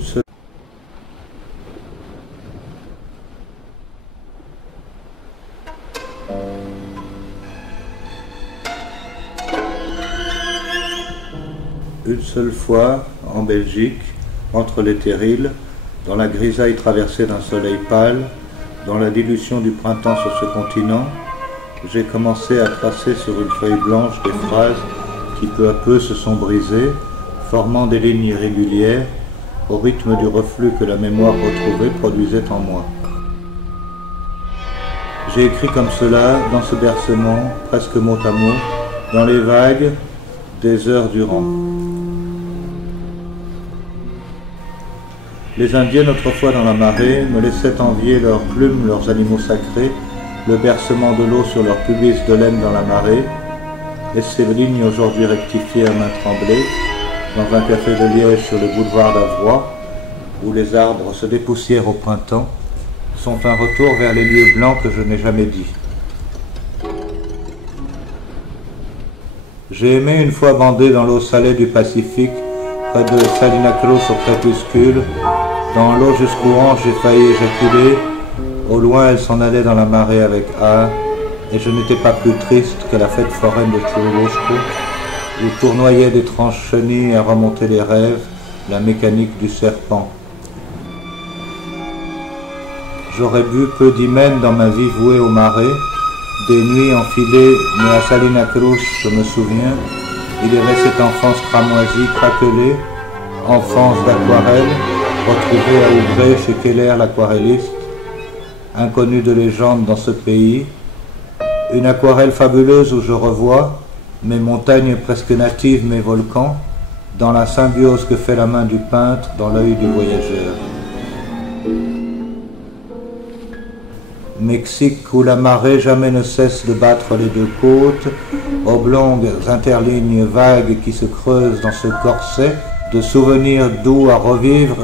seule Une seule fois, en Belgique, entre les terrils, dans la grisaille traversée d'un soleil pâle, dans la dilution du printemps sur ce continent, j'ai commencé à tracer sur une feuille blanche des phrases qui peu à peu se sont brisées, formant des lignes irrégulières, au rythme du reflux que la mémoire retrouvée produisait en moi. J'ai écrit comme cela, dans ce bercement, presque mot à mot, dans les vagues, des heures durant. Les Indiens, autrefois dans la marée, me laissaient envier leurs plumes, leurs animaux sacrés, le bercement de l'eau sur leur pubis de laine dans la marée, et ces lignes aujourd'hui rectifiées à main tremblée, dans un café de Liège sur le boulevard d'Avroy, où les arbres se dépoussièrent au printemps, sont un retour vers les lieux blancs que je n'ai jamais dit. J'ai aimé une fois bander dans l'eau salée du Pacifique, près de Salina Cruz au crépuscule. Dans l'eau jusqu'aux hanches, j'ai failli éjaculer. Au loin, elle s'en allait dans la marée avec art, et je n'étais pas plus triste que la fête foraine de Churubusco, où tournoyaient d'étranges chenilles à remonter les rêves, la mécanique du serpent. J'aurais bu peu d'hymen dans ma vie vouée au marais, des nuits enfilées, mais à Salina Cruz, je me souviens, il y avait cette enfance cramoisie, craquelée, enfance d'aquarelle, retrouvée à Ouvré chez Keller l'aquarelliste, inconnu de légende dans ce pays, une aquarelle fabuleuse où je revois mes montagnes presque natives, mes volcans, dans la symbiose que fait la main du peintre dans l'œil du voyageur. Mexique où la marée jamais ne cesse de battre les deux côtes, oblongues interlignes vagues qui se creusent dans ce corset de souvenirs doux à revivre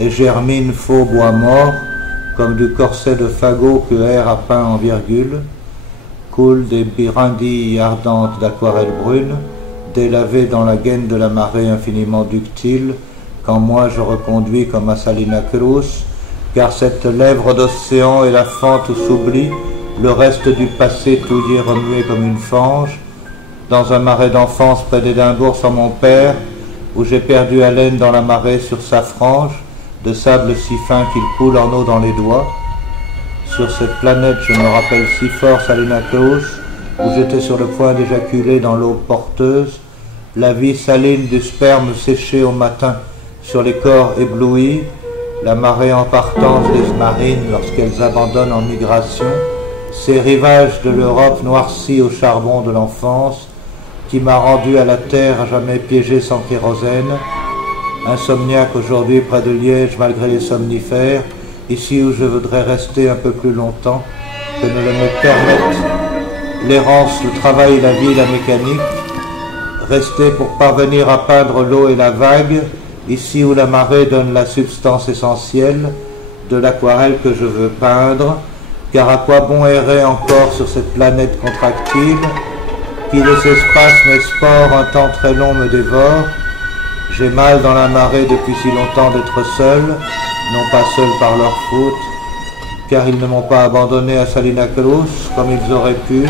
et germinent faux bois morts, comme du corset de fagot que air a peint en virgule, coulent des brindilles ardentes d'aquarelle brune, délavées dans la gaine de la marée infiniment ductile, quand moi je reconduis comme à Salina Cruz, car cette lèvre d'océan est la fente où s'oublie le reste du passé touillé remué comme une fange, dans un marais d'enfance près d'Édimbourg sans mon père, où j'ai perdu haleine dans la marée sur sa frange, de sable si fin qu'il coule en eau dans les doigts. Sur cette planète, je me rappelle si fort Salina Cruz, où j'étais sur le point d'éjaculer dans l'eau porteuse, la vie saline du sperme séché au matin sur les corps éblouis, la marée en partance des marines lorsqu'elles abandonnent en migration, ces rivages de l'Europe noircis au charbon de l'enfance, qui m'a rendu à la terre à jamais piégé sans kérosène, insomniaque aujourd'hui près de Liège malgré les somnifères, ici où je voudrais rester un peu plus longtemps, que ne le me permettent l'errance, le travail, la vie, la mécanique, rester pour parvenir à peindre l'eau et la vague, ici où la marée donne la substance essentielle de l'aquarelle que je veux peindre, car à quoi bon errer encore sur cette planète contractile, qui les espaces, mes sports, un temps très long me dévore. J'ai mal dans la marée depuis si longtemps d'être seul, non pas seul par leur faute, car ils ne m'ont pas abandonné à Salina Cruz comme ils auraient pu.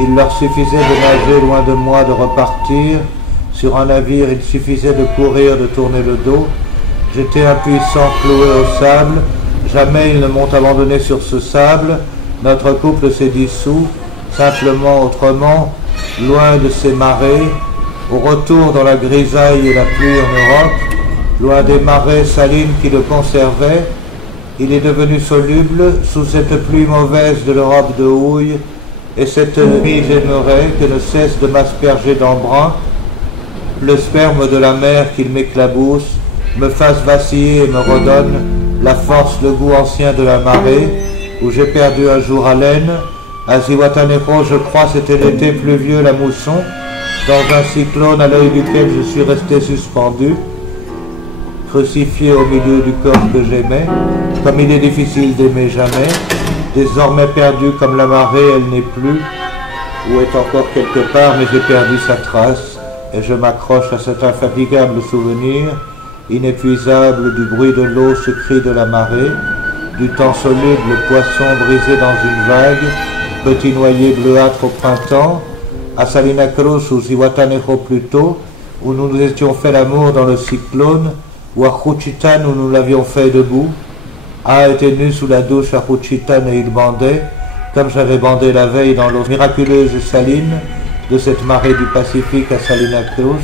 Il leur suffisait de nager loin de moi, de repartir. Sur un navire, il suffisait de courir, de tourner le dos. J'étais impuissant, cloué au sable. Jamais ils ne m'ont abandonné sur ce sable. Notre couple s'est dissous, simplement autrement, loin de ces marées, au retour dans la grisaille et la pluie en Europe, loin des marées salines qui le conservaient. Il est devenu soluble sous cette pluie mauvaise de l'Europe de houille, et cette nuit j'aimerais que ne cesse de m'asperger d'embrun le sperme de la mer qu'il m'éclabousse, me fasse vaciller et me redonne la force, le goût ancien de la marée, où j'ai perdu un jour haleine. À Zihuatanejo, je crois, c'était l'été pluvieux, la mousson, dans un cyclone à l'œil duquel je suis resté suspendu, crucifié au milieu du corps que j'aimais, comme il est difficile d'aimer jamais, désormais perdu comme la marée, elle n'est plus, ou est encore quelque part, mais j'ai perdu sa trace, et je m'accroche à cet infatigable souvenir, inépuisable du bruit de l'eau, ce cri de la marée, du temps soluble, poisson brisé dans une vague, petit noyer bleuâtre au printemps, à Salina Cruz ou Zihuatanejo plus tôt, où nous nous étions fait l'amour dans le cyclone, ou à Juchitán où nous l'avions fait debout. A était nu sous la douche à Juchitán et il bandait, comme j'avais bandé la veille dans l'eau miraculeuse et saline de cette marée du Pacifique à Salina Cruz,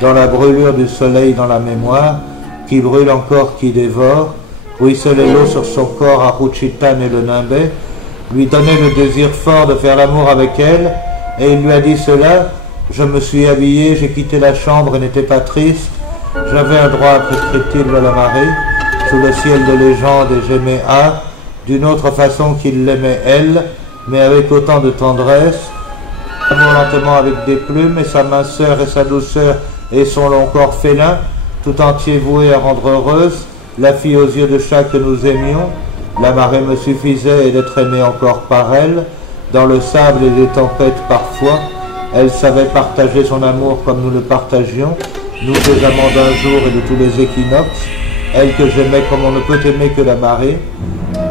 dans la brûlure du soleil dans la mémoire, qui brûle encore, qui dévore, ruisselait l'eau sur son corps à Juchitán et le nimbait, lui donnait le désir fort de faire l'amour avec elle, et il lui a dit cela. Je me suis habillé, j'ai quitté la chambre et n'étais pas triste. J'avais un droit imprescriptible à la marée, sous le ciel de légende, et j'aimais A, d'une autre façon qu'il l'aimait elle, mais avec autant de tendresse, amour lentement avec des plumes, et sa minceur et sa douceur et son long corps félin, tout entier voué à rendre heureuse la fille aux yeux de chat que nous aimions. La marée me suffisait et d'être aimé encore par elle, dans le sable et les tempêtes parfois. Elle savait partager son amour comme nous le partagions, nous deux amants d'un jour et de tous les équinoxes, elle que j'aimais comme on ne peut aimer que la marée.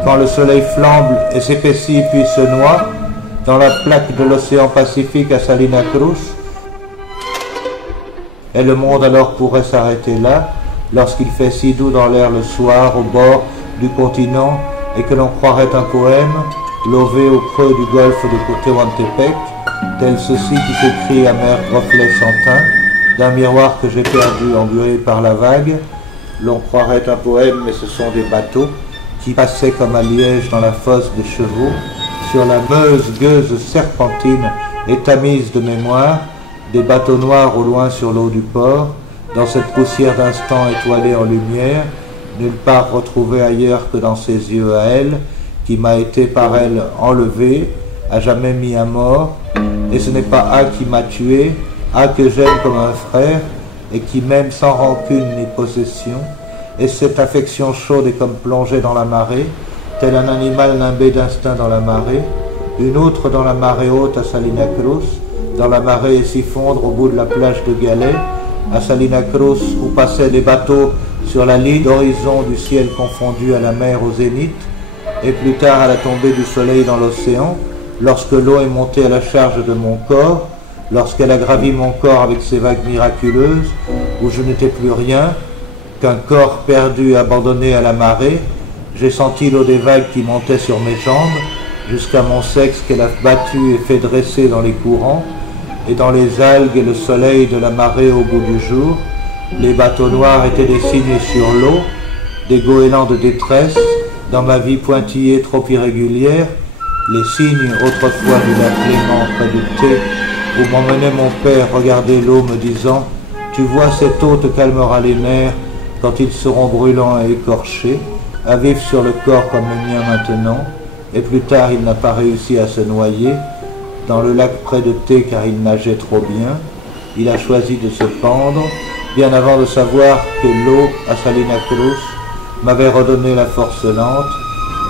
Quand le soleil flambe et s'épaissit puis se noie, dans la plaque de l'océan Pacifique à Salina Cruz, et le monde alors pourrait s'arrêter là, lorsqu'il fait si doux dans l'air le soir, au bord du continent, et que l'on croirait un poème, lové au creux du golfe de Tehuantepec, tel ceci qui s'écrit amer reflet sans teint, d'un miroir que j'ai perdu embué par la vague. L'on croirait un poème, mais ce sont des bateaux qui passaient comme à Liège dans la fosse des chevaux, sur la Meuse, gueuse, serpentine et tamise de mémoire, des bateaux noirs au loin sur l'eau du port, dans cette poussière d'instant étoilée en lumière, nulle part retrouvée ailleurs que dans ses yeux à elle, qui m'a été par elle enlevé, à jamais mis à mort, et ce n'est pas A qui m'a tué, A que j'aime comme un frère, et qui m'aime sans rancune ni possession, et cette affection chaude est comme plongée dans la marée, tel un animal nimbé d'instinct dans la marée, une autre dans la marée haute à Salina Cruz, dans la marée et s'y fondre au bout de la plage de Galets, à Salina Cruz où passaient les bateaux sur la ligne d'horizon du ciel confondu à la mer au zénith, et plus tard à la tombée du soleil dans l'océan, lorsque l'eau est montée à la charge de mon corps, lorsqu'elle a gravi mon corps avec ses vagues miraculeuses, où je n'étais plus rien, qu'un corps perdu et abandonné à la marée, j'ai senti l'eau des vagues qui montait sur mes jambes, jusqu'à mon sexe qu'elle a battu et fait dresser dans les courants, et dans les algues et le soleil de la marée au bout du jour, les bateaux noirs étaient des signes sur l'eau, des goélands de détresse, dans ma vie pointillée trop irrégulière, les signes autrefois du lac Léman près du thé, où m'emmenait mon père regarder l'eau me disant « Tu vois, cette eau te calmera les nerfs quand ils seront brûlants et écorchés, à vivre sur le corps comme le mien maintenant. » Et plus tard, il n'a pas réussi à se noyer dans le lac près de thé car il nageait trop bien. Il a choisi de se pendre, bien avant de savoir que l'eau à Salina Cruz m'avait redonné la force lente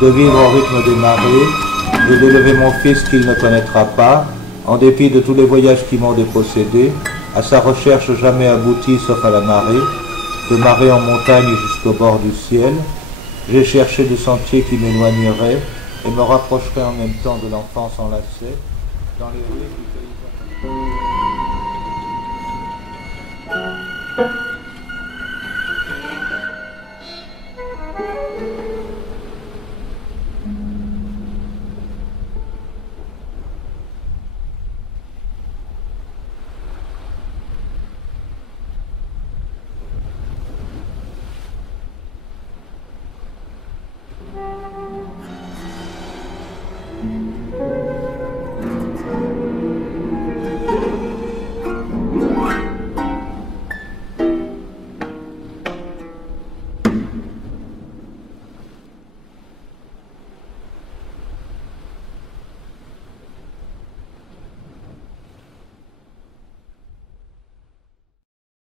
de vivre au rythme des marées et d'élever mon fils qu'il ne connaîtra pas, en dépit de tous les voyages qui m'ont dépossédé, à sa recherche jamais aboutie sauf à la marée, de marée en montagne jusqu'au bord du ciel. J'ai cherché des sentiers qui m'éloigneraient et me rapprocherait en même temps de l'enfance enlacée dans les rues.